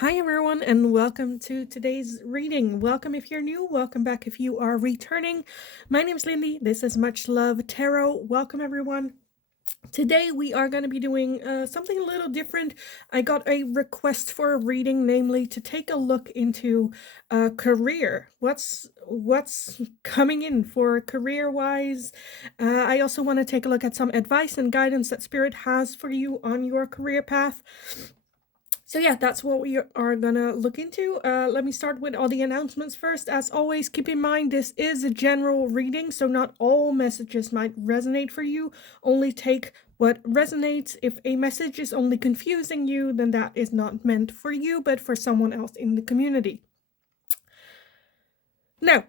Hi, everyone, and welcome to today's reading. Welcome if you're new, welcome back if you are returning. My name is Lindy. This is Much Love Tarot. Welcome, everyone. Today, we are going to be doing something a little different. I got a request for a reading, namely to take a look into career. What's coming in for career-wise? I also want to take a look at some advice and guidance that Spirit has for you on your career path. So yeah, that's what we are gonna look into. Let me start with all the announcements first. As always, keep in mind this is a general reading, so not all messages might resonate for you. Only take what resonates. If a message is only confusing you, then that is not meant for you, but for someone else in the community. Now,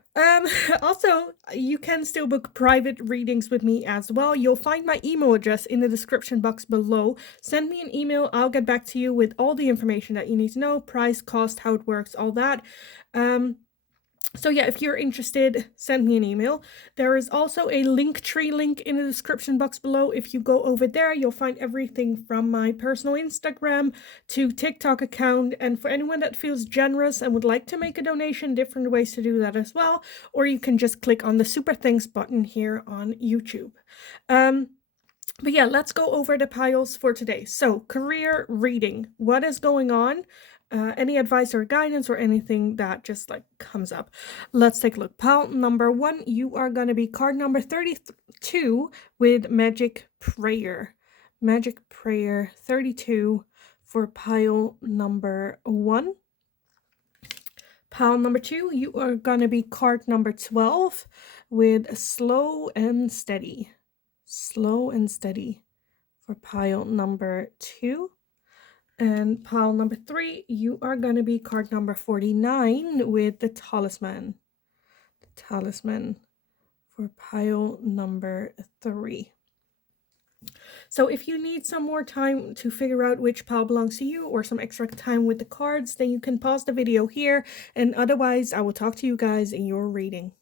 also, you can still book private readings with me as well. You'll find my email address in the description box below. Send me an email. I'll get back to you with all the information that you need to know, price, cost, how it works, all that. So yeah, if you're interested, send me an email. There is also a Linktree link in the description box below. If you go over there, you'll find everything from my personal Instagram to TikTok account. And for anyone that feels generous and would like to make a donation, different ways to do that as well. Or you can just click on the super thanks button here on YouTube. But yeah, let's go over the piles for today. So, career reading. What is going on? Any advice or guidance or anything that just like comes up. Let's take a look. Pile number 1, you are going to be card number 32 with Magic Prayer. Magic Prayer 32 for pile number 1. Pile number 2, you are going to be card number 12 with Slow and Steady. Slow and Steady for pile number 2. And pile number 3, you are going to be card number 49 with the Talisman. The Talisman for pile number 3. So if you need some more time to figure out which pile belongs to you or some extra time with the cards, then you can pause the video here. And otherwise, I will talk to you guys in your reading.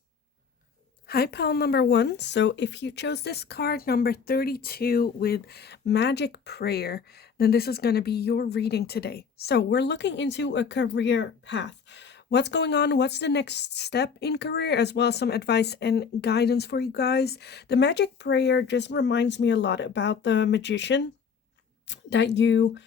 Hi, pile number 1. So if you chose this card number 32 with Magic Prayer, then this is going to be your reading today. So we're looking into a career path. What's going on? What's the next step in career, as well as some advice and guidance for you guys. The Magic Prayer just reminds me a lot about the magician, that you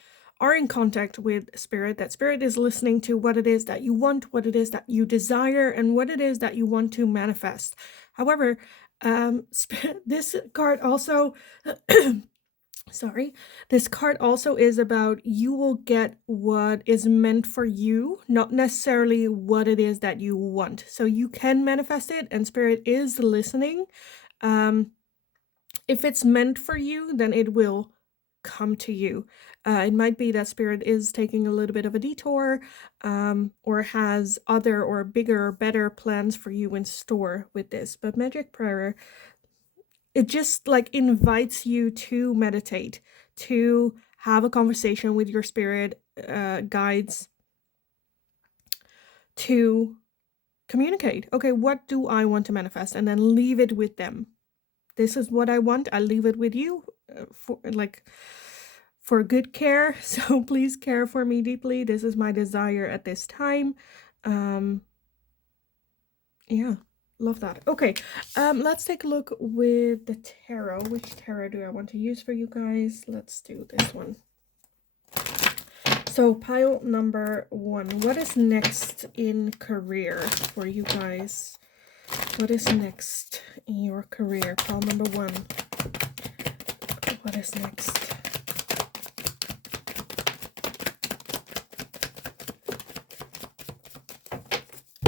are in contact with Spirit, that Spirit is listening to what it is that you want, what it is that you desire, and what it is that you want to manifest. However, this card also, sorry, this card also is about you will get what is meant for you, not necessarily what it is that you want. So you can manifest it, and Spirit is listening. If it's meant for you, then it will come to you. It might be that Spirit is taking a little bit of a detour, or has other or bigger, better plans for you in store with this. But Magic Prayer, it just like invites you to meditate, to have a conversation with your spirit guides, to communicate. Okay, what do I want to manifest? And then leave it with them. This is what I want. I leave it with you for good care. So please care for me deeply. This is my desire at this time. Yeah, love that. Okay, let's take a look with the tarot. Which tarot do I want to use for you guys? Let's do this one. So pile number 1, what is next in career for you guys? What is next in your career? Pile number 1. What is next?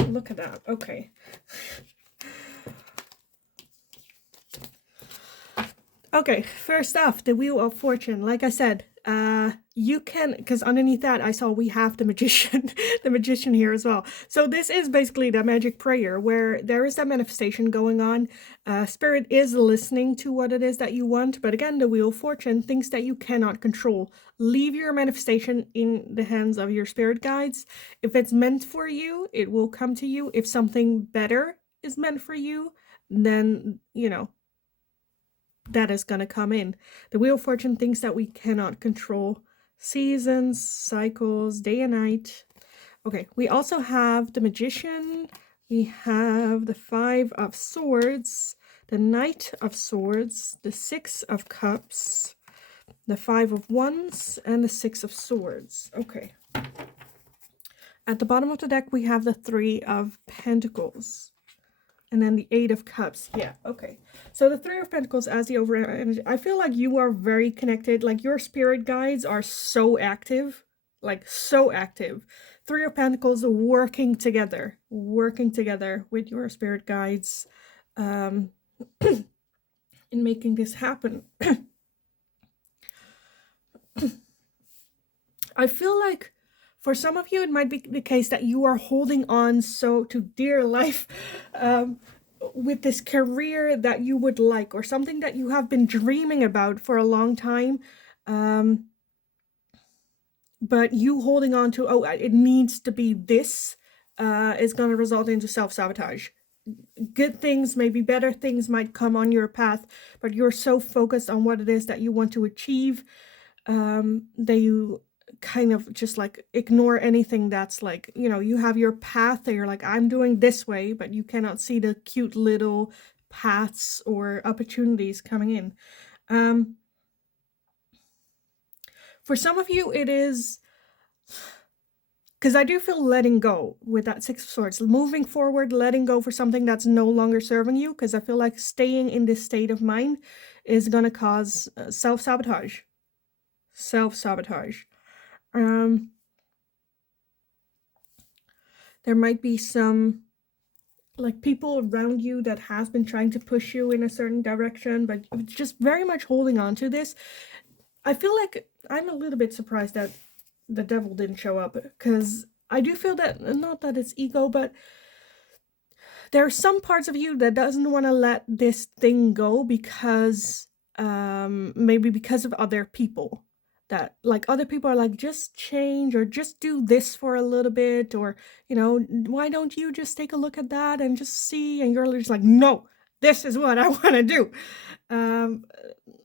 Look at that. Okay. Okay, first off, the Wheel of Fortune. Like I said, you can, because underneath that I saw we have the magician, the magician here as well. So this is basically the Magic Prayer, where there is that manifestation going on. Spirit is listening to what it is that you want, but again, the Wheel of Fortune, things that you cannot control. Leave your manifestation in the hands of your spirit guides. If it's meant for you, it will come to you. If something better is meant for you, then, you know, that is going to come in. The Wheel of Fortune, things that we cannot control. seasons, cycles, day and night. Okay, we also have the Magician. We have the 5 of Swords, the Knight of Swords, the 6 of Cups, the 5 of Wands, and the 6 of Swords. Okay. At the bottom of the deck, we have the 3 of Pentacles. And then the 8 of Cups. Yeah, okay. So the 3 of Pentacles as the overall energy. I feel like you are very connected. Like your spirit guides are so active. Like so active. 3 of Pentacles working together with your spirit guides in making this happen. I feel like for some of you, it might be the case that you are holding on so to dear life with this career that you would like, or something that you have been dreaming about for a long time. But you holding on to, oh, it needs to be this, is going to result into self-sabotage. Good things, maybe better things might come on your path, but you're so focused on what it is that you want to achieve that you kind of just like ignore anything that's like, you know, you have your path that you're like, I'm doing this way, but you cannot see the cute little paths or opportunities coming in. For some of you, it is because I do feel letting go with that 6 of Swords, moving forward, letting go for something that's no longer serving you, because I feel like staying in this state of mind is going to cause self-sabotage. There might be some like people around you that have been trying to push you in a certain direction, but just very much holding on to this. I feel like I'm a little bit surprised that the devil didn't show up, because I do feel that, not that it's ego, but there are some parts of you that doesn't want to let this thing go because maybe because of other people. That like other people are like, just change or just do this for a little bit, or you know, why don't you just take a look at that and just see, and you're just like, no, this is what I want to do.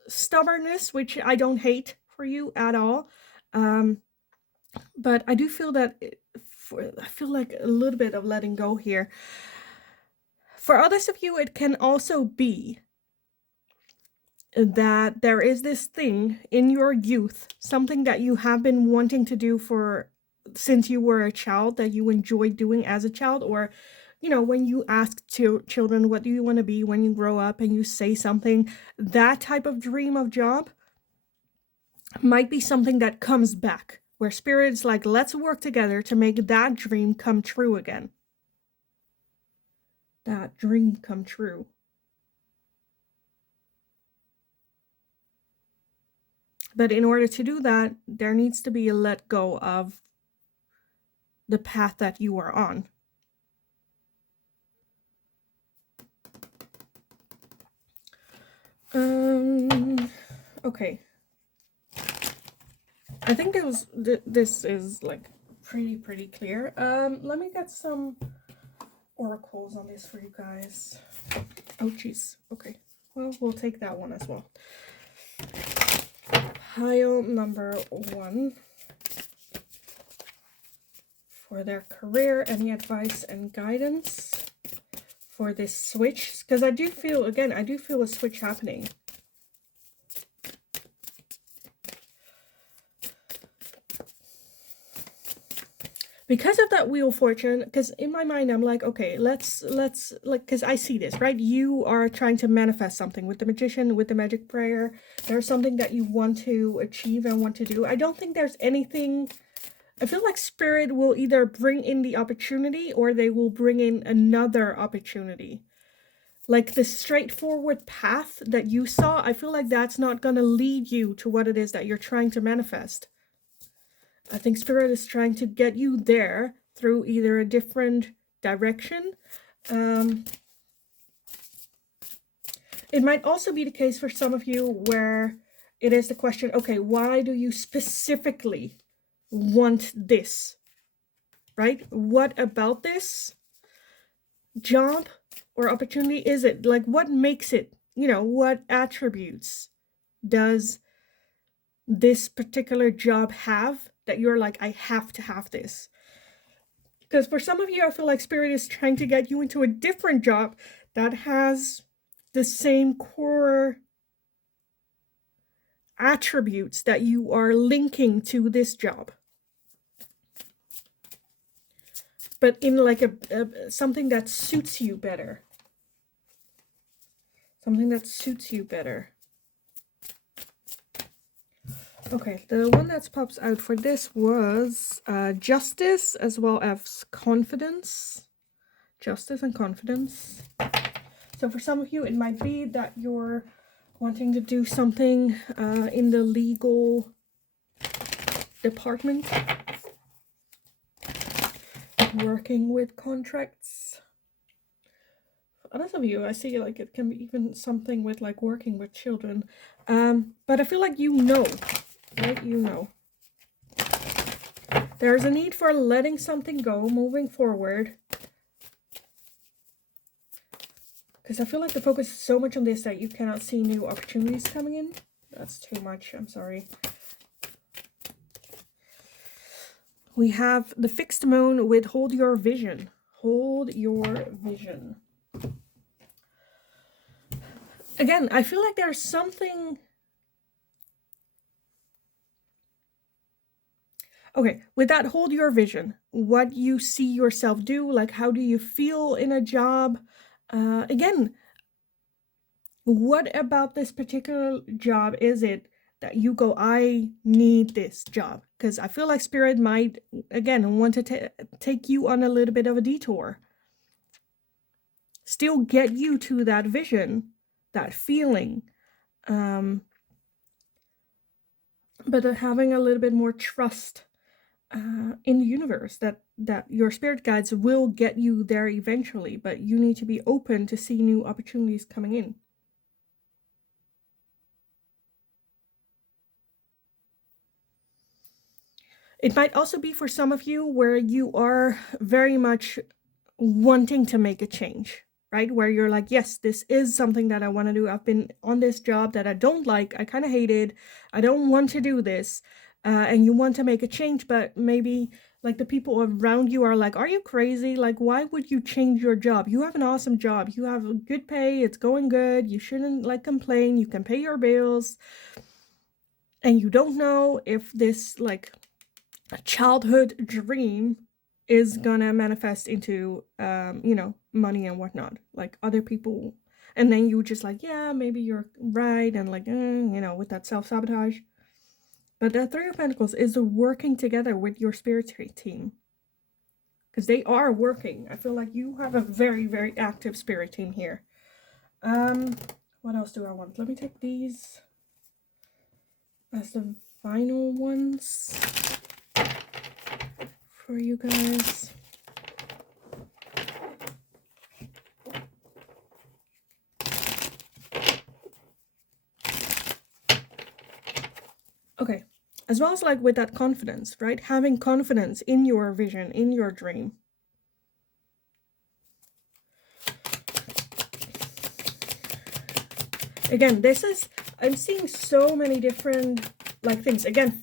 Stubbornness, which I don't hate for you at all, but I do feel that I feel like a little bit of letting go here. For others of you, it can also be that there is this thing in your youth, something that you have been wanting to do for since you were a child, that you enjoyed doing as a child, or you know, when you ask children, what do you want to be when you grow up, and you say something, that type of dream of job might be something that comes back, where spirit's like, let's work together to make that dream come true again. That dream come true. But in order to do that, there needs to be a let go of the path that you are on. Okay. I think this is like pretty clear. Let me get some oracles on this for you guys. Oh, jeez. Okay. Well, we'll take that one as well. Pile number 1 for their career, any advice and guidance for this switch, because I do feel a switch happening. Because of that Wheel of Fortune, because in my mind I'm like, okay, let's like, because I see this, right? You are trying to manifest something with the Magician, with the magic prayer. There's something that you want to achieve and want to do. I don't think there's anything. I feel like spirit will either bring in the opportunity, or they will bring in another opportunity. Like the straightforward path that you saw, I feel like that's not going to lead you to what it is that you're trying to manifest. I think spirit is trying to get you there through either a different direction. It might also be the case for some of you where it is the question, okay, why do you specifically want this? Right? What about this job or opportunity is it? Like, what makes it, you know, what attributes does this particular job have that you're like, I have to have this? Because for some of you, I feel like Spirit is trying to get you into a different job that has the same core attributes that you are linking to this job, but in like a something that suits you better. Something that suits you better. Okay, the one that pops out for this was justice as well as confidence. Justice and confidence. So for some of you, it might be that you're wanting to do something in the legal department, working with contracts. For others of you, I see like it can be even something with like working with children. But I feel like you know, right? You know. There's a need for letting something go, moving forward. Because I feel like the focus is so much on this that you cannot see new opportunities coming in. That's too much, I'm sorry. We have the fixed moon with hold your vision. Hold your vision. Again, I feel like there's something... Okay, with that hold your vision, what you see yourself do, like how do you feel in a job? Again, what about this particular job is it that you go, I need this job? Because I feel like Spirit might, again, want to take you on a little bit of a detour. Still get you to that vision, that feeling. But having a little bit more trust in the universe that your spirit guides will get you there eventually, but you need to be open to see new opportunities coming in. It might also be for some of you where you are very much wanting to make a change, right? Where you're like, yes, this is something that I want to do. I've been on this job that I don't like. I kind of hate it. I don't want to do this. And you want to make a change, but maybe like the people around you are like, are you crazy? Like, why would you change your job? You have an awesome job. You have a good pay. It's going good. You shouldn't like complain. You can pay your bills. And you don't know if this like a childhood dream is gonna manifest into you know, money and whatnot, like other people, and then you just like, yeah, maybe you're right, and like you know, with that self-sabotage. But the Three of Pentacles is working together with your spirit team, because they are working. I feel like you have a very, very active spirit team here. What else do I want? Let me take these as the final ones for you guys. Okay, as well as like with that confidence, right? Having confidence in your vision, in your dream. Again, this is, I'm seeing so many different like things. Again,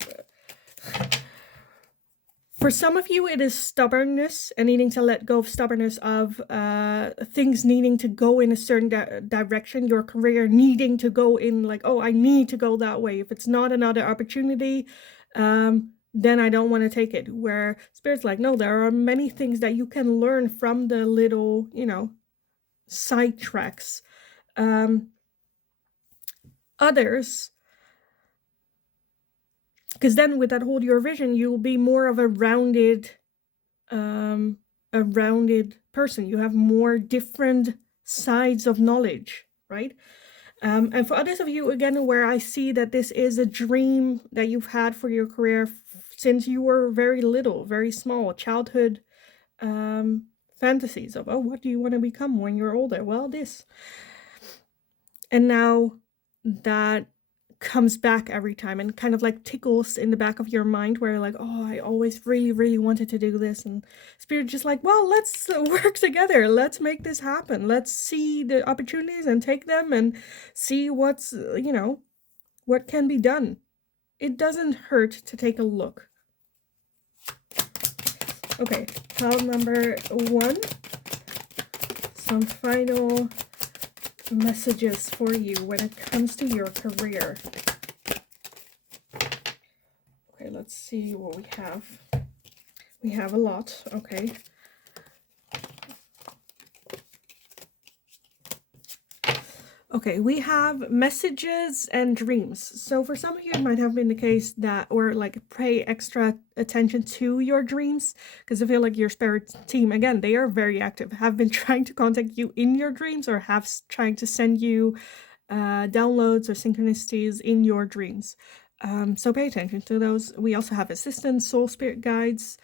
for some of you, it is stubbornness and needing to let go of stubbornness of things needing to go in a certain direction, your career needing to go in like, oh, I need to go that way. If it's not another opportunity, then I don't want to take it. Where Spirit's like, no, there are many things that you can learn from the little, you know, side tracks. Others, because then with that hold your vision, you'll be more of a rounded person. You have more different sides of knowledge, right? And for others of you, again, where I see that this is a dream that you've had for your career since you were very little, very small, childhood fantasies of, oh, what do you want to become when you're older? Well, this. And now that comes back every time and kind of like tickles in the back of your mind where like, oh, I always really, really wanted to do this. And Spirit just like, well, let's work together. Let's make this happen. Let's see the opportunities and take them and see what's, you know, what can be done. it doesn't hurt to take a look. Okay, pile number 1. Some final messages for you when it comes to your career. Okay, let's see what we have. We have a lot, okay. Okay, we have messages and dreams. So for some of you, it might have been the case that, or like pay extra attention to your dreams, because I feel like your spirit team, again, they are very active, have been trying to contact you in your dreams, or have trying to send you downloads or synchronicities in your dreams. So pay attention to those. We also have assistants, soul spirit guides,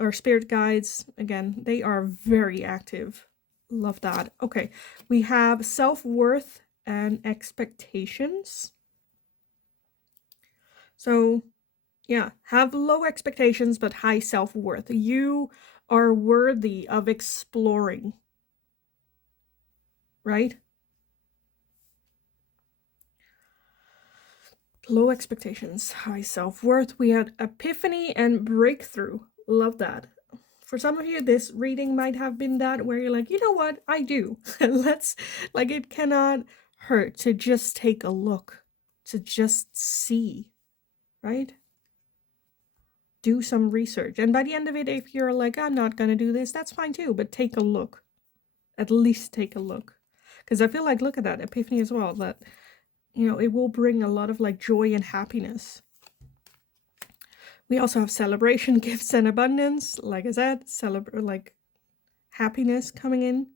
or spirit guides. Again, they are very active. Love that. Okay, we have self-worth and expectations. So yeah, have low expectations but high self-worth. You are worthy of exploring, right? Low expectations, high self-worth. We had epiphany and breakthrough. Love that. For some of you, this reading might have been that where you're like, you know what, I do. It cannot hurt to just take a look, to just see, right? Do some research. And by the end of it, if you're like, I'm not going to do this, that's fine too, but take a look. At least take a look. Because I feel like, look at that, epiphany as well, that, you know, it will bring a lot of like joy and happiness. We also have celebration, gifts, and abundance. Like I said, celebrate, like happiness coming in,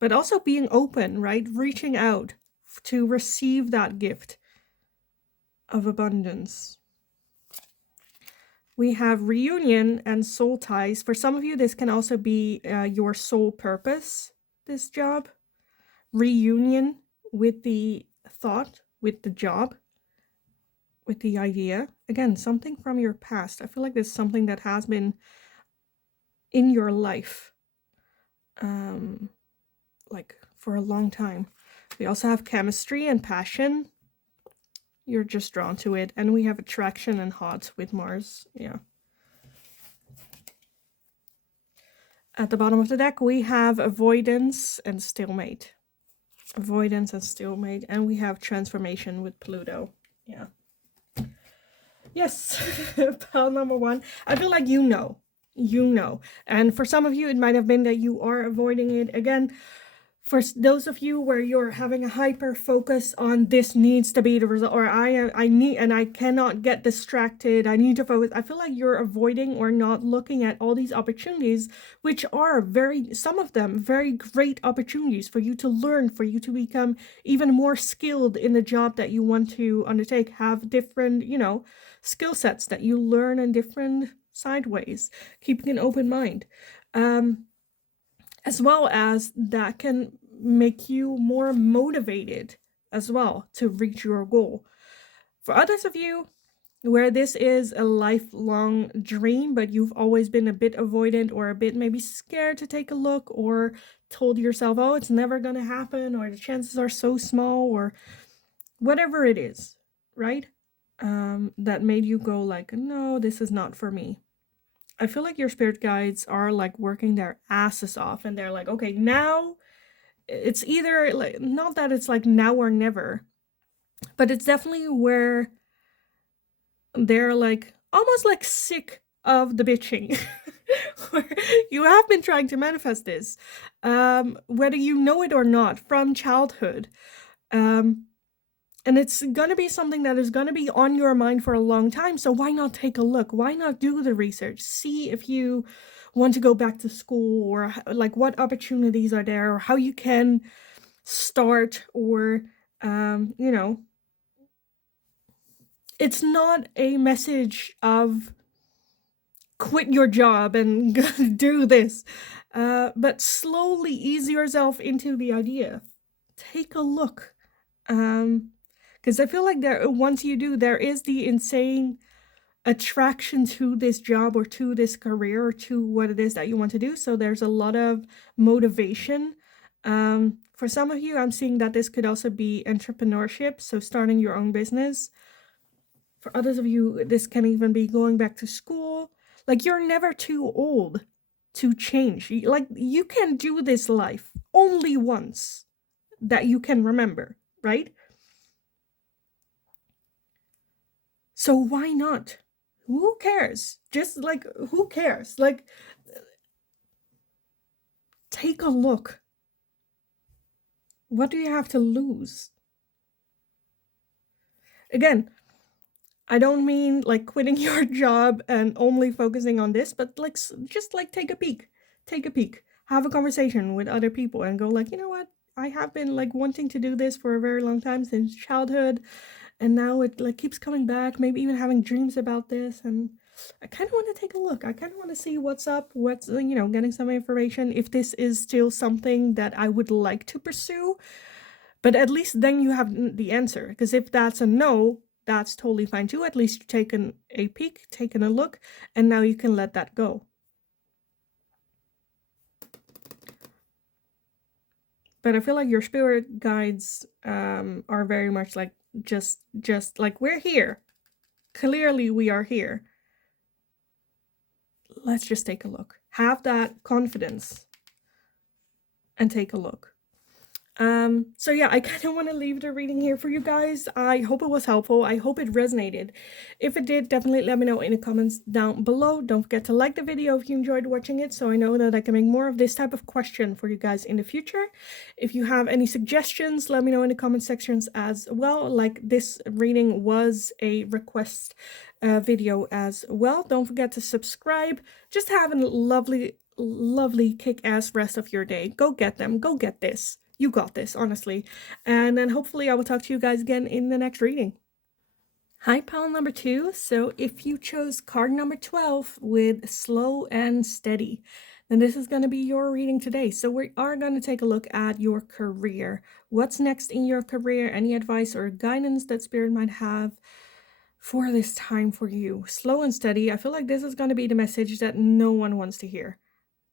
but also being open, right? Reaching out to receive that gift of abundance. We have reunion and soul ties. For some of you, this can also be your soul purpose, this job. Reunion with the thought, with the job, with the idea. Again, something from your past. I feel like there's something that has been in your life like for a long time. We also have chemistry and passion. You're just drawn to it. And we have attraction and hot with Mars. Yeah. At the bottom of the deck, we have avoidance and stalemate. Avoidance and stalemate. And we have transformation with Pluto. Yeah. Yes. Pile number 1. I feel like you know. And for some of you, it might have been that you are avoiding it. Again, for those of you where you're having a hyper focus on this needs to be the result, or I need, and I cannot get distracted, I need to focus, I feel like you're avoiding or not looking at all these opportunities, which are some of them very great opportunities for you to learn, for you to become even more skilled in the job that you want to undertake, have different, you know, skill sets that you learn in different sideways, keeping an open mind. As well as that can make you more motivated as well to reach your goal. For others of you, where this is a lifelong dream, but you've always been a bit avoidant or a bit maybe scared to take a look, or told yourself, oh, it's never going to happen, or the chances are so small, or whatever it is, right? That made you go like, no, this is not for me. I feel like your spirit guides are like working their asses off, and they're like, okay, now it's either like, not that it's like now or never, but it's definitely where they're like almost like sick of the bitching. Where you have been trying to manifest this, whether you know it or not, from childhood. And it's going to be something that is going to be on your mind for a long time. So why not take a look? Why not do the research? See if you want to go back to school, or like what opportunities are there, or how you can start, or, you know, it's not a message of quit your job and do this, but slowly ease yourself into the idea. Take a look. Because I feel like once you do, there is the insane attraction to this job, or to this career, or to what it is that you want to do. So there's a lot of motivation. For some of you, I'm seeing that this could also be entrepreneurship, so starting your own business. For others of you, this can even be going back to school. Like, you're never too old to change. Like, you can do this life only once that you can remember, right? So why not? Who cares? Just like, who cares? Like, take a look. What do you have to lose? Again, I don't mean like quitting your job and only focusing on this, but like just like take a peek. Take a peek. Have a conversation with other people and go like, you know what? I have been like wanting to do this for a very long time since childhood, and now it like keeps coming back, maybe even having dreams about this, and I kind of want to take a look. I kind of want to see what's up, what's getting some information if this is still something that I would like to pursue. But at least then you have the answer, because if that's a no, that's totally fine too. At least you've taken a peek, taken a look, and now you can let that go. But I feel like your spirit guides are very much like just like, we're here. Clearly we are here. Let's just take a look. Have that confidence and take a look. So yeah, I kind of want to leave the reading here for you guys. I hope it was helpful. I hope it resonated. If it did, definitely let me know in the comments down below. Don't forget to like the video if you enjoyed watching it, so I know that I can make more of this type of question for you guys in the future. If you have any suggestions, let me know in the comment sections as well. Like, this reading was a request video as well. Don't forget to subscribe. Just have a lovely kick-ass rest of your day. Go get them. Go get this. You got this, honestly. And then hopefully I will talk to you guys again in the next reading. Hi, pile number 2. So if you chose card number 12 with slow and steady, then this is going to be your reading today. So we are going to take a look at your career. What's next in your career? Any advice or guidance that Spirit might have for this time for you? Slow and steady. I feel like this is going to be the message that no one wants to hear.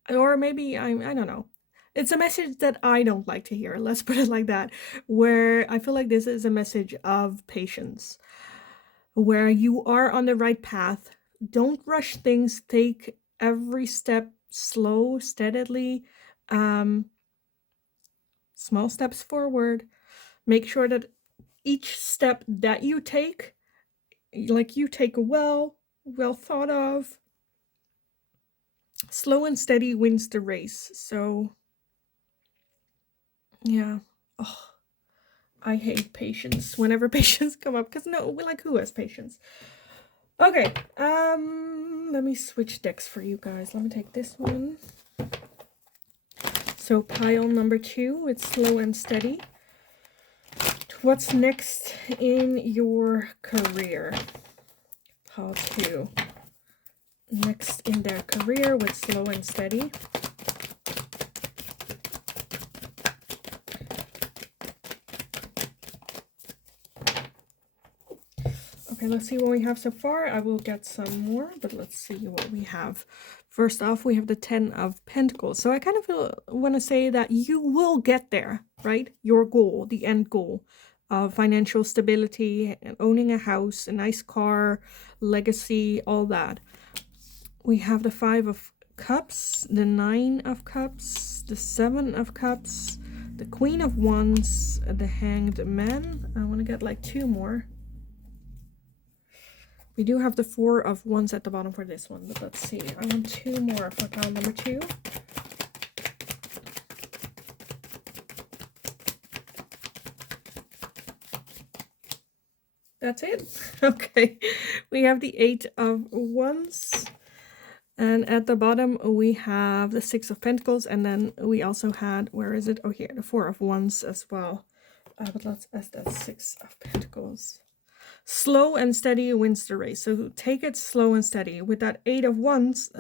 Or maybe, I don't know. It's a message that I don't like to hear, let's put it like that, where I feel like this is a message of patience, where you are on the right path. Don't rush things. Take every step slow, steadily, small steps forward. Make sure that each step that you take, like, you take well thought of. Slow and steady wins the race. So yeah. Oh, I hate patience whenever patience come up, because no, like, who has patience? Okay, let me switch decks for you guys. Let me take this one. So pile number 2, it's slow and steady. What's next in your career? Pile 2. Next in their career with slow and steady. Okay, let's see what we have so far. I will get some more, but let's see what we have. First off, we have the 10 of Pentacles. So I kind of want to say that you will get there, right? Your goal, the end goal of financial stability, and owning a house, a nice car, legacy, all that. We have the 5 of Cups, the 9 of Cups, the 7 of Cups, the Queen of Wands, the Hanged Man. I want to get like 2 more. We do have the 4 of Wands at the bottom for this one, but let's see. I want 2 more for pile number 2. That's it. Okay. We have the 8 of Wands. And at the bottom, we have the 6 of Pentacles. And then we also had, where is it? Oh, here, the 4 of Wands as well. But let's ask that 6 of Pentacles. Slow and steady wins the race. So take it slow and steady. With that 8 of Wands,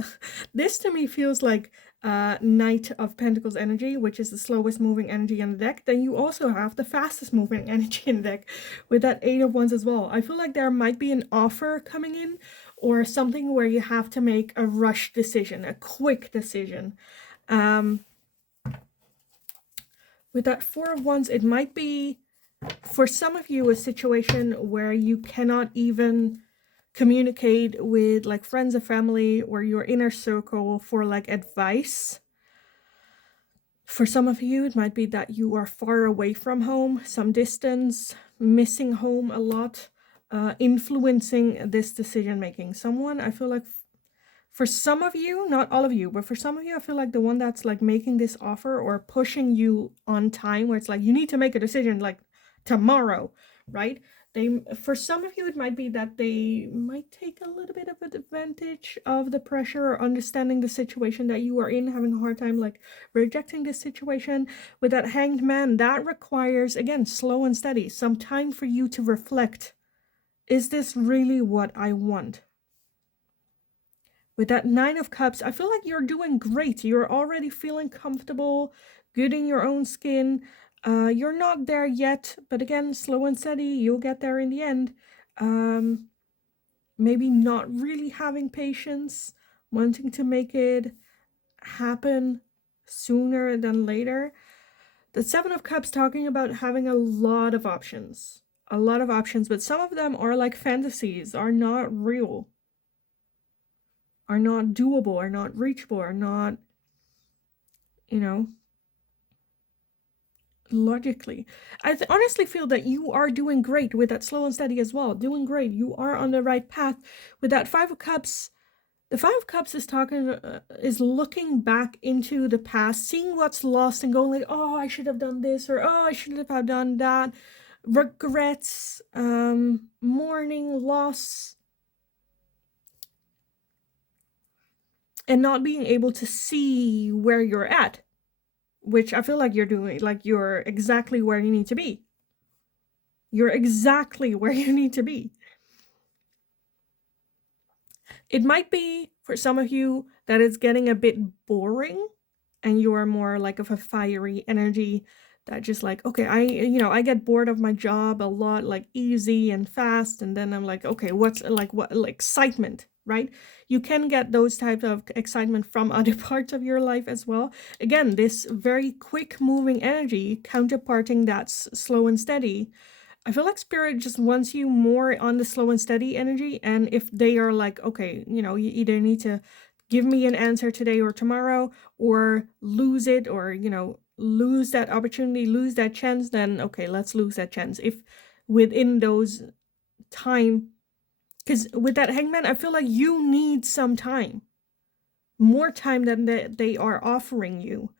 this to me feels like Knight of Pentacles energy, which is the slowest moving energy on the deck. Then you also have the fastest moving energy in the deck with that 8 of Wands as well. I feel like there might be an offer coming in, or something where you have to make a rush decision, a quick decision. With that 4 of Wands, it might be For some of you, a situation where you cannot even communicate with like friends or family or your inner circle for like advice. For some of you, it might be that you are far away from home, some distance, missing home a lot, influencing this decision making. Someone, I feel like for some of you, not all of you, but for some of you, I feel like the one that's like making this offer or pushing you on time, where it's like you need to make a decision like tomorrow, right? For some of you, it might be that they might take a little bit of advantage of the pressure or understanding the situation that you are in, having a hard time like rejecting this situation. With that hanged man, that requires, again, slow and steady, some time for you to reflect. Is this really what I want? With that Nine of Cups, I feel like you're doing great. You're already feeling comfortable, good in your own skin. You're not there yet, but again, slow and steady, you'll get there in the end. Maybe not really having patience, wanting to make it happen sooner than later. The Seven of Cups talking about having a lot of options. A lot of options, but some of them are like fantasies, are not real, are not doable, are not reachable, are not, logically. I honestly feel that you are doing great with that slow and steady as well. Doing great. You are on the right path. With that Five of Cups, the Five of Cups is looking back into the past, seeing what's lost and going like, oh, I should have done this, or oh, I should have done that. Regrets, mourning, loss, and not being able to see where you're at, which I feel like you're doing, like you're exactly where you need to be. You're exactly where you need to be. It might be for some of you that it's getting a bit boring and you are more like of a fiery energy that just like, okay, I get bored of my job a lot, like easy and fast, and then I'm like, okay, what's like excitement, right? You can get those types of excitement from other parts of your life as well. Again, this very quick moving energy counterparting that's slow and steady. I feel like Spirit just wants you more on the slow and steady energy. And if they are like, okay, you either need to give me an answer today or tomorrow, or lose it, or, lose that opportunity, lose that chance, then okay, let's lose that chance. If within those time, because with that hangman, I feel like you need some time, more time than they are offering you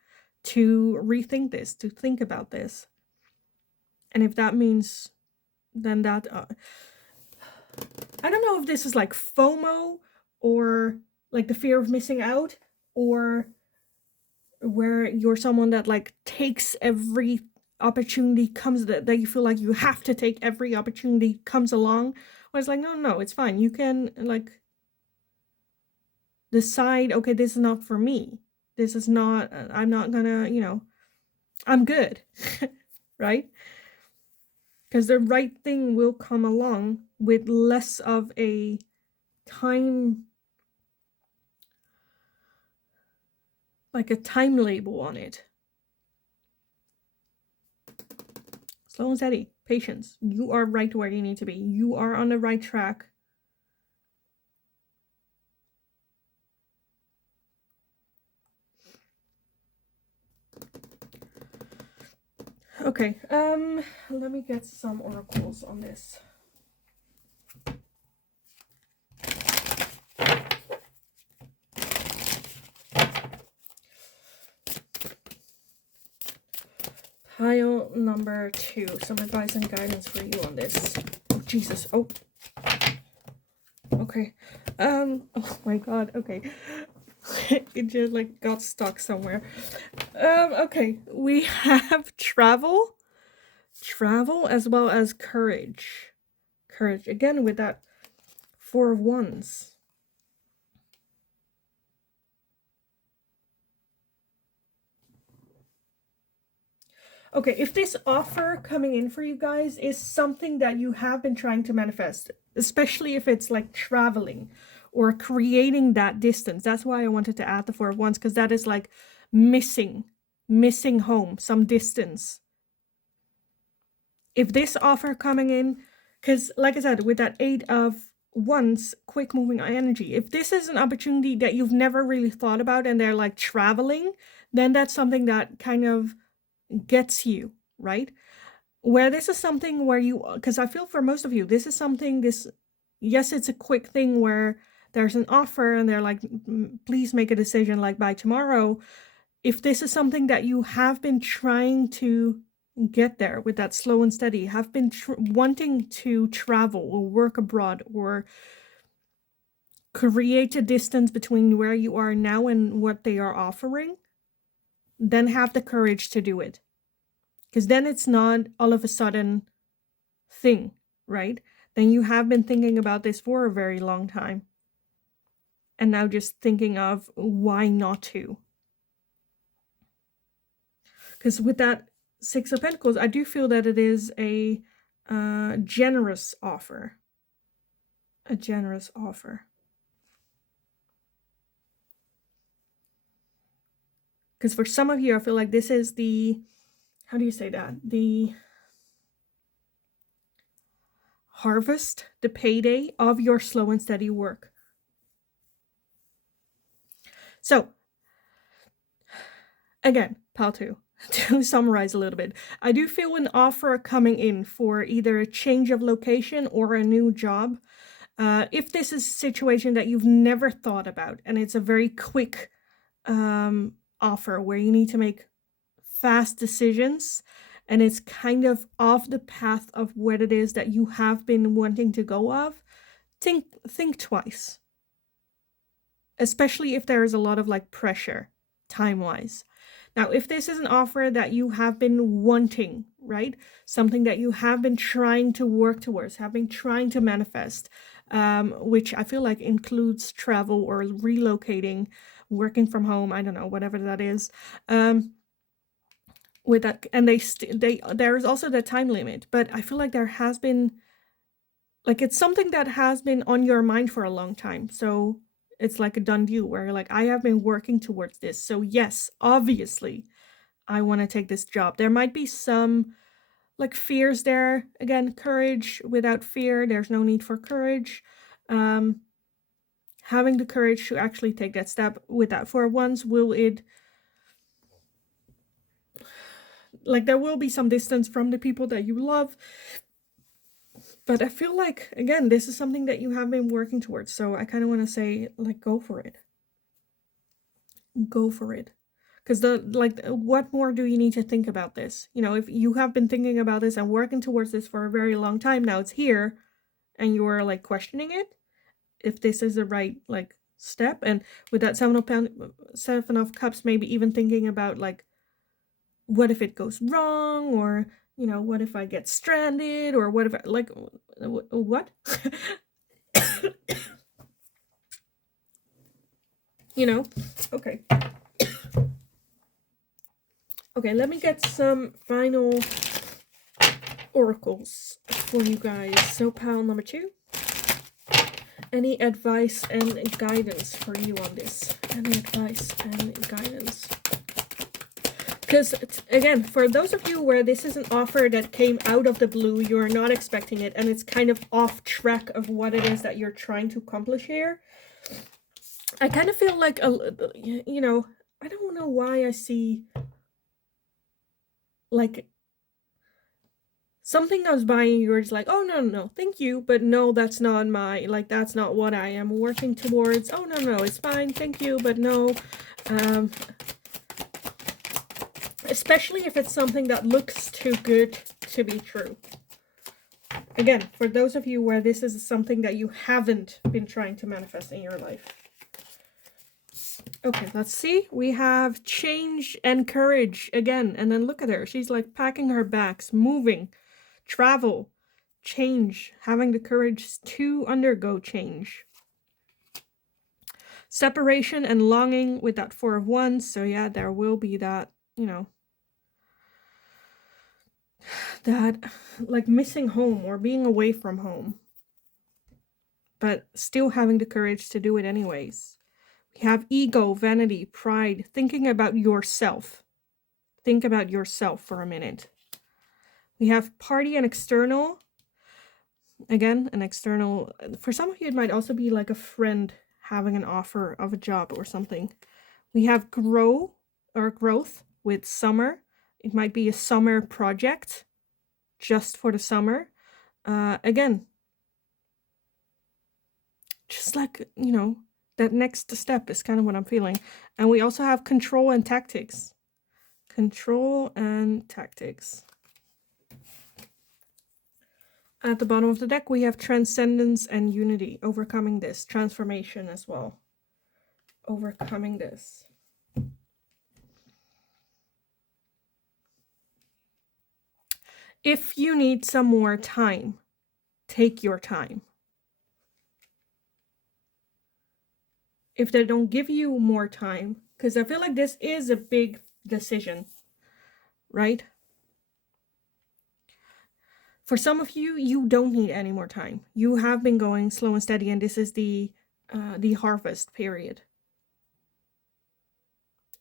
to rethink this, to think about this. And if that means then that I don't know if this is like FOMO or like the fear of missing out, or where you're someone that like takes every opportunity comes that you feel like you have to take every opportunity comes along. Where it's like, no, it's fine. You can like decide, okay, this is not for me. This is not, I'm not gonna, I'm good, right? Because the right thing will come along with less of a time, like a time label on it. Slow and steady, patience. You are right where you need to be. You are on the right track. Okay, let me get some oracles on this. Pile number 2. Some advice and guidance for you on this. Oh, Jesus. Oh. Okay. Oh my God. Okay. It just like got stuck somewhere. Okay. We have travel as well as courage. Courage. Again with that 4 of Wands. Okay, if this offer coming in for you guys is something that you have been trying to manifest, especially if it's like traveling or creating that distance, that's why I wanted to add the 4 of Wands, because that is like missing home, some distance. if this offer coming in, because like I said, with that 8 of Wands, quick moving energy, if this is an opportunity that you've never really thought about and they're like traveling, then that's something that kind of gets you, right? Where this is something where you, because I feel for most of you, this is something, yes, it's a quick thing where there's an offer and they're like, please make a decision like by tomorrow. If this is something that you have been trying to get there with that slow and steady, have been wanting to travel or work abroad or create a distance between where you are now and what they are offering, then have the courage to do it. Because then it's not all of a sudden thing, right? Then you have been thinking about this for a very long time. And now just thinking of why not to. Because with that 6 of Pentacles, I do feel that it is a generous offer. A generous offer. Because for some of you, I feel like this is the, how do you say that? The harvest, the payday of your slow and steady work. So, again, pile 2. To summarize a little bit, I do feel an offer coming in for either a change of location or a new job. If this is a situation that you've never thought about and it's a very quick offer where you need to make fast decisions and it's kind of off the path of what it is that you have been wanting to go of, think twice. Especially if there is a lot of like pressure time-wise. Now, if this is an offer that you have been wanting, right? Something that you have been trying to work towards, have been trying to manifest, which I feel like includes travel or relocating, working from home, I don't know, whatever that is. With that, and there is also the time limit, but I feel like there has been, like, it's something that has been on your mind for a long time. So it's like a done deal where like, I have been working towards this. So yes, obviously, I want to take this job. There might be some like fears there. Again, courage without fear. There's no need for courage. Having the courage to actually take that step with that. For once, will it, like, there will be some distance from the people that you love. But I feel like, again, this is something that you have been working towards. So I kind of want to say, like, go for it. Go for it. Because what more do you need to think about this? You know, if you have been thinking about this and working towards this for a very long time, now it's here and you are like questioning it, if this is the right like step. And with that 7 of Cups, maybe even thinking about like, what if it goes wrong, or you know, what if I get stranded, or what if I, like, what? You know? Okay. Okay, let me get some final oracles for you guys. So pile number 2. Any advice and guidance for you on this? Any advice and guidance? Because, again, for those of you where this is an offer that came out of the blue, you're not expecting it, and it's kind of off track of what it is that you're trying to accomplish here, I kind of feel like, you know, I don't know why I see, like, something goes by and you're just like, oh, no, thank you, but no, that's not my, like, that's not what I am working towards. Oh, no, it's fine, thank you, but no. Especially if it's something that looks too good to be true. Again, for those of you where this is something that you haven't been trying to manifest in your life. Okay, let's see. We have change and courage again. And then look at her. She's like packing her bags, moving, travel, change, having the courage to undergo change. Separation and longing with that 4 of Wands. So yeah, there will be that, you know, that like missing home or being away from home, but still having the courage to do it anyways. We have ego, vanity, pride, thinking about yourself. Think about yourself for a minute. We have party and external. Again, an external. For some of you, it might also be like a friend having an offer of a job or something. We have grow or growth with summer. It might be a summer project just for the summer. Again, just like, that next step is kind of what I'm feeling. And we also have control and tactics. Control and tactics. At the bottom of the deck, we have transcendence and unity. Overcoming this. Transformation as well. Overcoming this. If you need some more time, take your time. If they don't give you more time, because I feel like this is a big decision, right? For some of you, you don't need any more time. You have been going slow and steady, and this is the harvest period.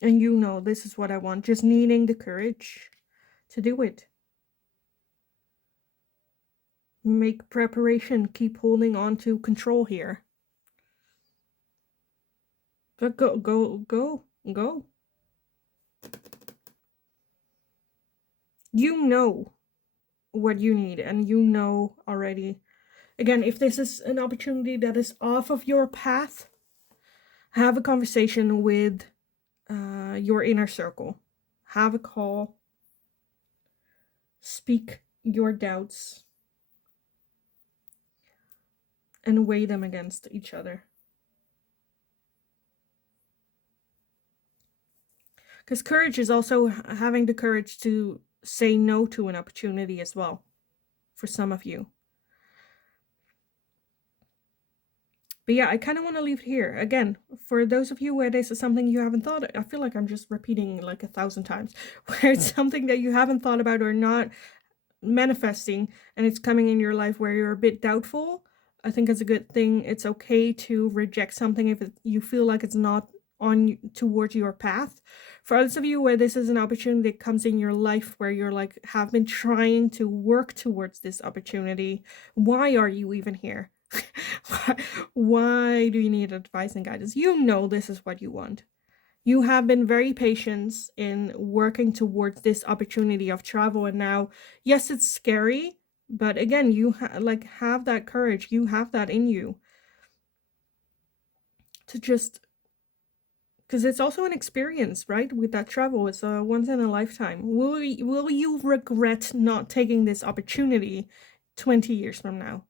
And this is what I want, just needing the courage to do it. Make preparation, keep holding on to control here. But go. You know what you need, and you know already. Again, if this is an opportunity that is off of your path, have a conversation with your inner circle. Have a call. Speak your doubts. And weigh them against each other. Because courage is also having the courage to say no to an opportunity as well, for some of you. But yeah, I kind of want to leave it here. Again, for those of you where this is something you haven't thought, I feel like I'm just repeating like 1,000 times, where it's something that you haven't thought about or not manifesting, and it's coming in your life where you're a bit doubtful. I think it's a good thing. It's okay to reject something if you feel like it's not on towards your path. For others of you where this is an opportunity that comes in your life where you're like have been trying to work towards this opportunity, why are you even here? Why do you need advice and guidance? This is what you want. You have been very patient in working towards this opportunity of travel, and now, yes, it's scary, but again, you have that courage. You have that in you to just, because it's also an experience, right? With that travel, it's a once in a lifetime. Will you regret not taking this opportunity 20 years from now?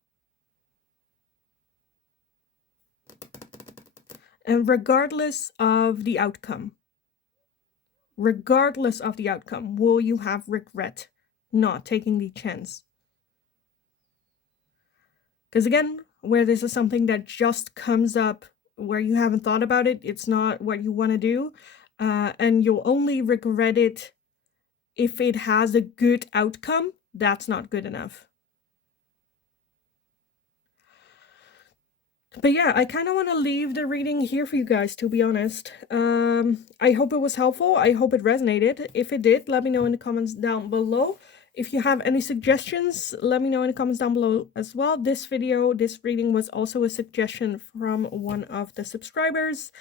And regardless of the outcome, will you have regret not taking the chance? Because again, where this is something that just comes up where you haven't thought about it, it's not what you want to do, and you'll only regret it if it has a good outcome. That's not good enough. But yeah, I kind of want to leave the reading here for you guys, to be honest. I hope it was helpful. I hope it resonated. If it did, let me know in the comments down below. If you have any suggestions, let me know in the comments down below as well. This reading was also a suggestion from one of the subscribers.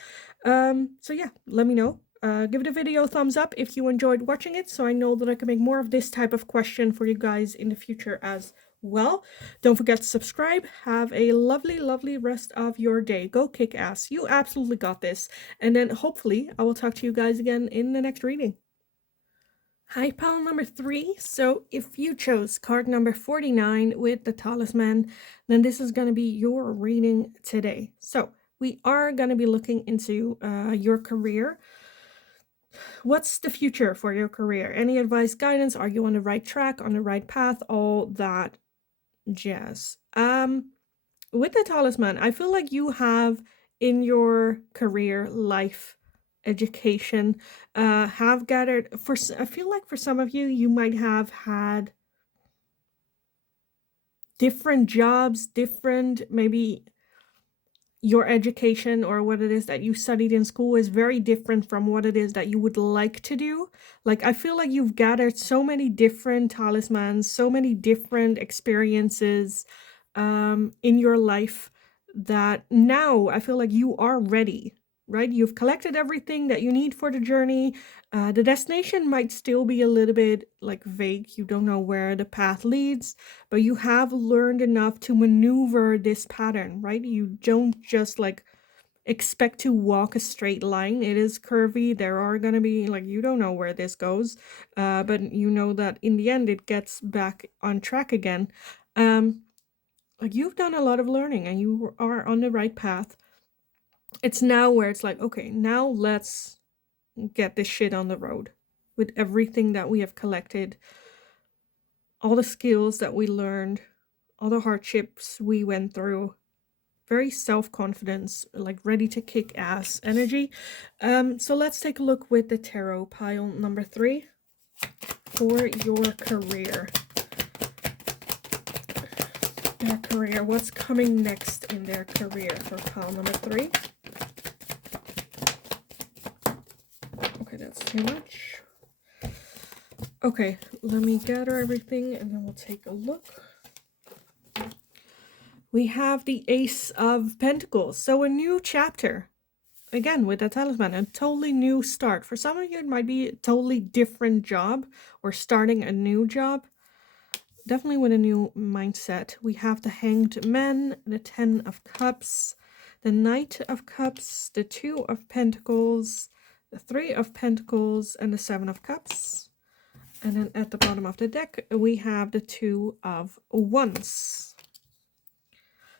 So yeah, let me know. Give the video a thumbs up if you enjoyed watching it, so I know that I can make more of this type of question for you guys in the future as well. Don't forget to subscribe. Have a lovely, lovely rest of your day. Go kick ass. You absolutely got this. And then hopefully I will talk to you guys again in the next reading. Hi, pile number 3. So if you chose card number 49 with the talisman, then this is going to be your reading today. So we are going to be looking into your career. What's the future for your career? Any advice, guidance? Are you on the right track, on the right path? All that jazz. With the talisman, I feel like you have in your career, life, education, have gathered I feel like for some of you, you might have had different jobs, maybe your education or what it is that you studied in school is very different from what it is that you would like to do. Like, I feel like you've gathered so many different talismans, so many different experiences in your life that now I feel like you are ready, right? You've collected everything that you need for the journey. The destination might still be a little bit like vague. You don't know where the path leads, but you have learned enough to maneuver this pattern, right? You don't just like expect to walk a straight line. It is curvy. There are going to be like, you don't know where this goes, but you know that in the end it gets back on track again. Like, you've done a lot of learning and you are on the right path. It's now where it's like, okay, now let's get this shit on the road with everything that we have collected, all the skills that we learned, all the hardships we went through. Very self-confidence, like ready to kick ass energy. So let's take a look with the tarot pile number 3 for your career. Their career. What's coming next in their career for pile number 3? Okay, that's too much. Okay, let me gather everything and then we'll take a look. We have the Ace of Pentacles. So a new chapter. Again, with the talisman, a totally new start. For some of you, it might be a totally different job or starting a new job. Definitely with a new mindset. We have the Hanged Man, the 10 of Cups, the Knight of Cups, the 2 of Pentacles, the 3 of Pentacles, and the 7 of Cups. And then at the bottom of the deck, we have the 2 of Wands.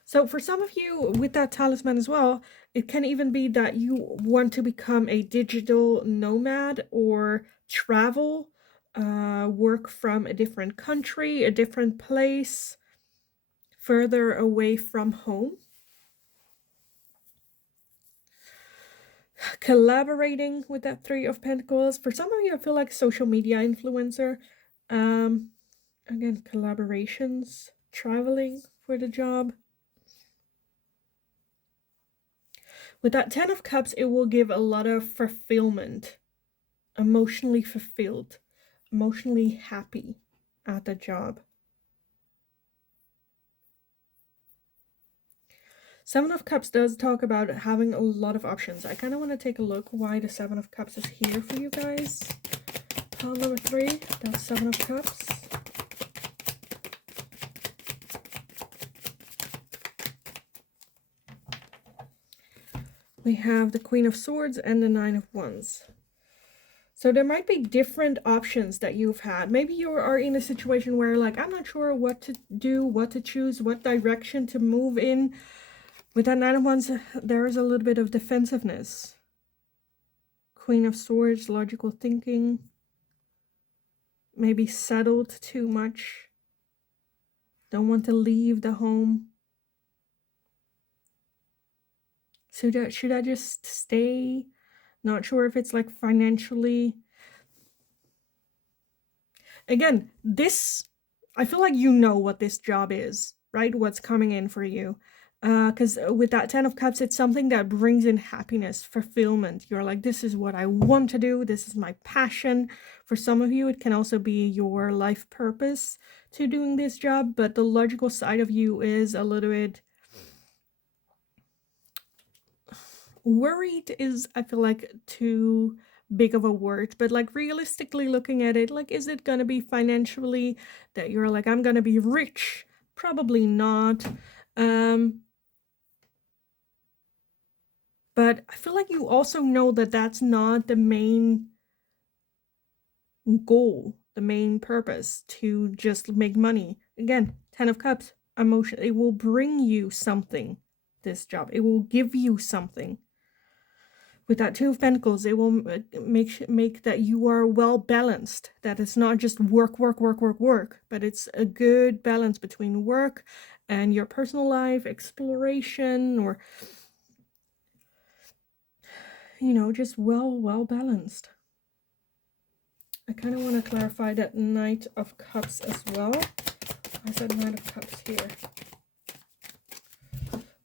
So for some of you with that talisman as well, it can even be that you want to become a digital nomad or travel, work from a different country, a different place, further away from home. Collaborating with that 3 of Pentacles. For some of you, I feel like social media influencer. Again, collaborations, traveling for the job. With that 10 of Cups, it will give a lot of fulfillment, emotionally fulfilled, emotionally happy at the job. 7 of Cups does talk about having a lot of options. I kind of want to take a look why the 7 of Cups is here for you guys. Pile number 3, that's 7 of Cups. We have the Queen of Swords and the 9 of Wands. So there might be different options that you've had. Maybe you are in a situation where like, I'm not sure what to do, what to choose, what direction to move in. With that 9 of Wands, there is a little bit of defensiveness. Queen of Swords, logical thinking. Maybe settled too much. Don't want to leave the home. So should I just stay? Not sure if it's like financially. Again, this, I feel like you know what this job is, right? What's coming in for you. Because with that 10 of Cups, it's something that brings in happiness, fulfillment. You're like, this is what I want to do. This is my passion. For some of you, it can also be your life purpose to doing this job. But the logical side of you is a little bit worried is, I feel like, too big of a word, but like realistically looking at it, like, is it gonna be financially that you're like, I'm gonna be rich? Probably not. But I feel like you also know that that's not the main goal, the main purpose, to just make money. Again, 10 of Cups, emotion, it will bring you something, this job. It will give you something. With that 2 of Pentacles, it will make that you are well balanced. That it's not just work, but it's a good balance between work and your personal life, exploration, or, you know, just well balanced. I kind of want to clarify that Knight of Cups as well. I said Knight of Cups here.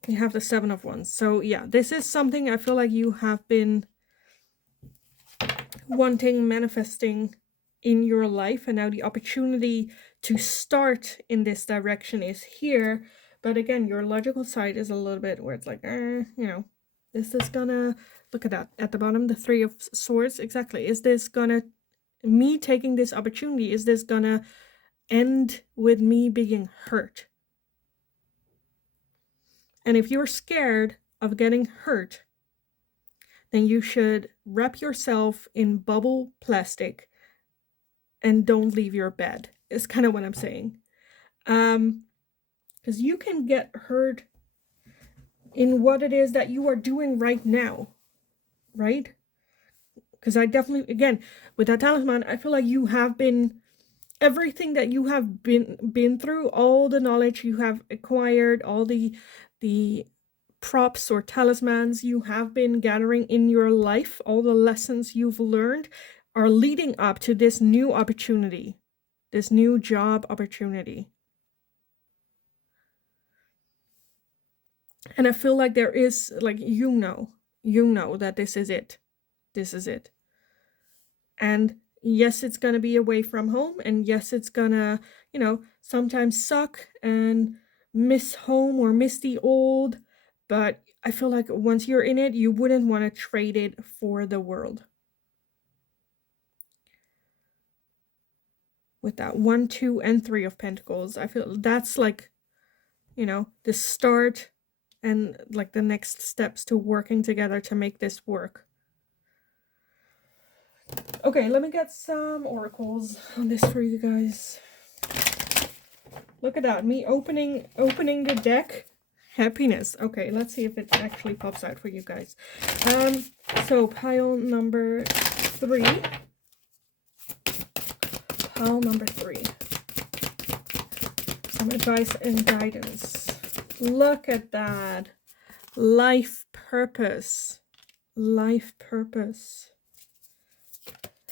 You have the Seven of Wands. So yeah, this is something I feel like you have been wanting, manifesting in your life, and now the opportunity to start in this direction is here. But again, your logical side is a little bit where it's like, you know, is this gonna, look at that at the bottom, the Three of Swords, exactly, is this gonna, me taking this opportunity, is this gonna end with me being hurt? And if you're scared of getting hurt, then you should wrap yourself in bubble plastic and don't leave your bed, is kind of what I'm saying. Because you can get hurt in what it is that you are doing right now, right? Because I definitely, again, with that talisman, I feel like you have been, everything that you have been through, all the knowledge you have acquired, all the props or talismans you have been gathering in your life, all the lessons you've learned are leading up to this new opportunity, this new job opportunity. And I feel like there is, like, you know that this is it. This is it. And yes, it's gonna be away from home, and yes, it's gonna, you know, sometimes suck and miss home or miss the old, but I feel like once you're in it, you wouldn't want to trade it for the world. With that 1, 2, and 3 of Pentacles, I feel that's like, you know, the start and like the next steps to working together to make this work. Okay, let me get some oracles on this for you guys. Look at that, me opening the deck. Happiness. Okay, let's see if it actually pops out for you guys. So pile number 3. Pile number 3. Some advice and guidance. Look at that. Life purpose. Life purpose.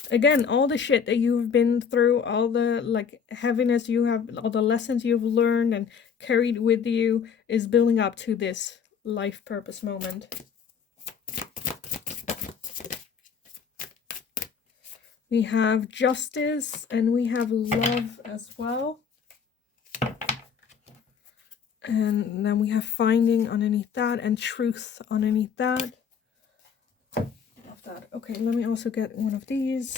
Again, all the shit that you've been through, all the like heaviness you have, all the lessons you've learned and carried with you is building up to this life purpose moment. We have justice and we have love as well. And then we have finding underneath that and truth underneath that. Love that. Okay, let me also get one of these.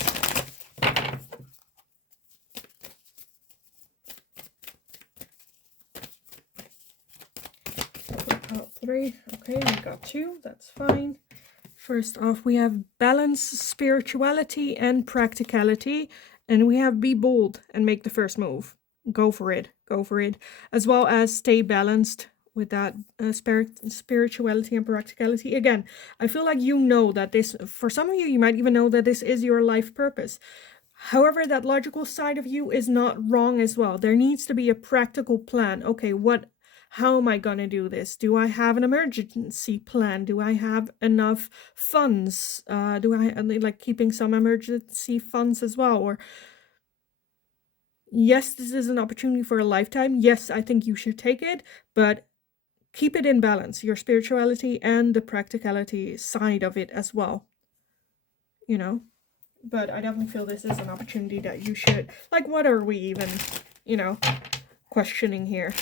Out 3. Okay, we got 2. That's fine. First off, we have balance, spirituality, and practicality. And we have be bold and make the first move. Go for it. Go for it. As well as stay balanced with that spirituality and practicality. Again, I feel like you know that this, for some of you, you might even know that this is your life purpose. However, that logical side of you is not wrong as well. There needs to be a practical plan. Okay, how am I gonna do this? Do I have an emergency plan? Do I have enough funds? Do I like keeping some emergency funds as well? Or yes, this is an opportunity for a lifetime. Yes, I think you should take it, but keep it in balance, your spirituality and the practicality side of it as well. You know? But I definitely feel this is an opportunity that you should, like, what are we even, you know, questioning here?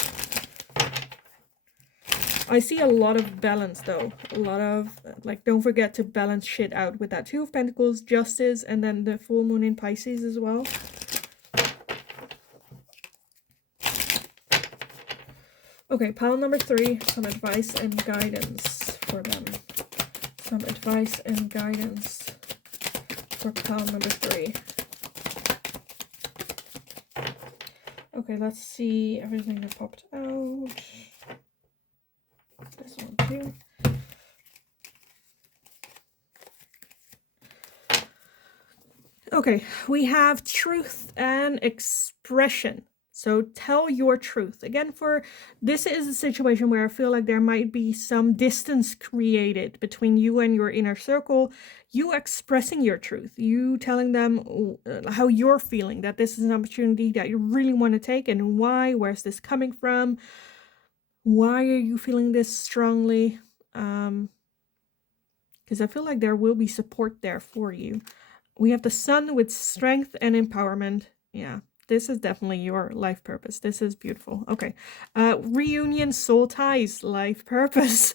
I see a lot of balance, though. A lot of, like, don't forget to balance shit out with that 2 of Pentacles, justice, and then the full moon in Pisces as well. Okay, pile number 3, some advice and guidance for them. Some advice and guidance for pile number 3. Okay, let's see everything that popped out. This one too. Okay, we have truth and expression. So tell your truth. Again, for this is a situation where I feel like there might be some distance created between you and your inner circle. You expressing your truth, you telling them how you're feeling, that this is an opportunity that you really want to take and why, where's this coming from. Why are you feeling this strongly? Because I feel like there will be support there for you. We have the sun with strength and empowerment. Yeah, this is definitely your life purpose. This is beautiful. Okay. Reunion, soul ties, life purpose.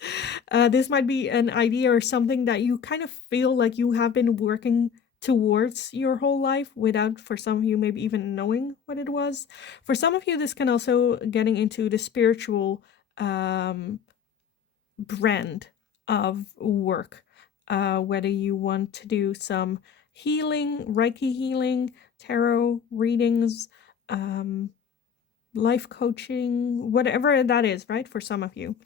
This might be an idea or something that you kind of feel like you have been working towards your whole life without, for some of you, maybe even knowing what it was. For some of you, this can also getting into the spiritual brand of work, whether you want to do some healing, Reiki healing, tarot readings, life coaching, whatever that is, right? For some of you.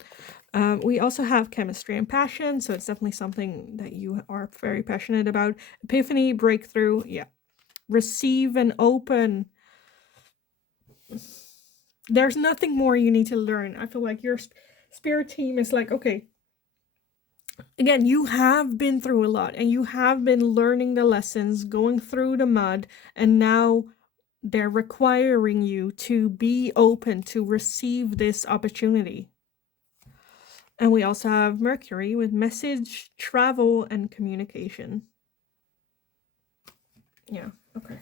We also have chemistry and passion, so it's definitely something that you are very passionate about. Epiphany, breakthrough, yeah. Receive and open. There's nothing more you need to learn. I feel like your spirit team is like, okay, again, you have been through a lot and you have been learning the lessons, going through the mud, and now they're requiring you to be open to receive this opportunity. And we also have Mercury with message, travel, and communication. Yeah, okay.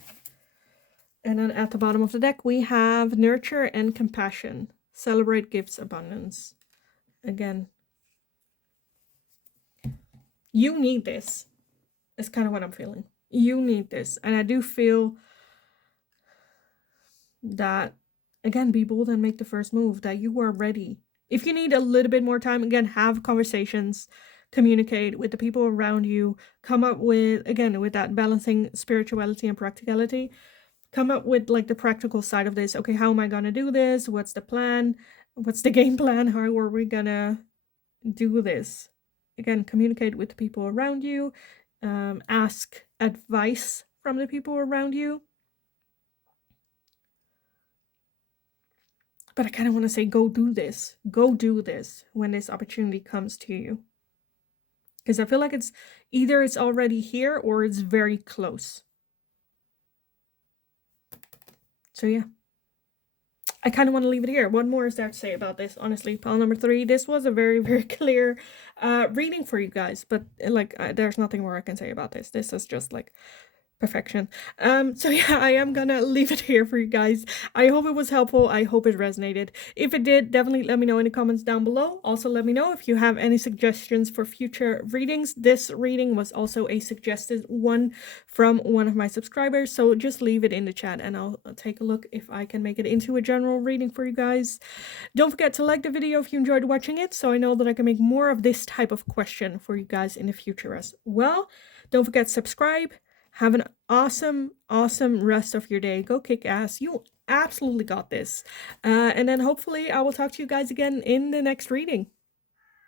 And then at the bottom of the deck, we have nurture and compassion. Celebrate gifts, abundance. Again, you need this. It's kind of what I'm feeling. You need this. And I do feel that, again, be bold and make the first move, that you are ready. If you need a little bit more time, again, have conversations, communicate with the people around you, come up with, again, with that balancing spirituality and practicality, come up with like the practical side of this. Okay, how am I going to do this? What's the plan? What's the game plan? How are we going to do this? Again, communicate with the people around you, ask advice from the people around you. But I kind of want to say, go do this. Go do this when this opportunity comes to you. Because I feel like it's either it's already here or it's very close. So yeah. I kind of want to leave it here. What more is there to say about this? Honestly, pile number 3. This was a very, very clear reading for you guys. But like, there's nothing more I can say about this. This is just like perfection. So yeah, I am gonna leave it here for you guys. I hope it was helpful. I hope it resonated. If it did, definitely let me know in the comments down below. Also, let me know if you have any suggestions for future readings. This reading was also a suggested one from one of my subscribers, so just leave it in the chat and I'll take a look if I can make it into a general reading for you guys. Don't forget to like the video if you enjoyed watching it, so I know that I can make more of this type of question for you guys in the future as well. Don't forget to subscribe. Have an awesome, awesome rest of your day. Go kick ass. You absolutely got this. And then hopefully I will talk to you guys again in the next reading.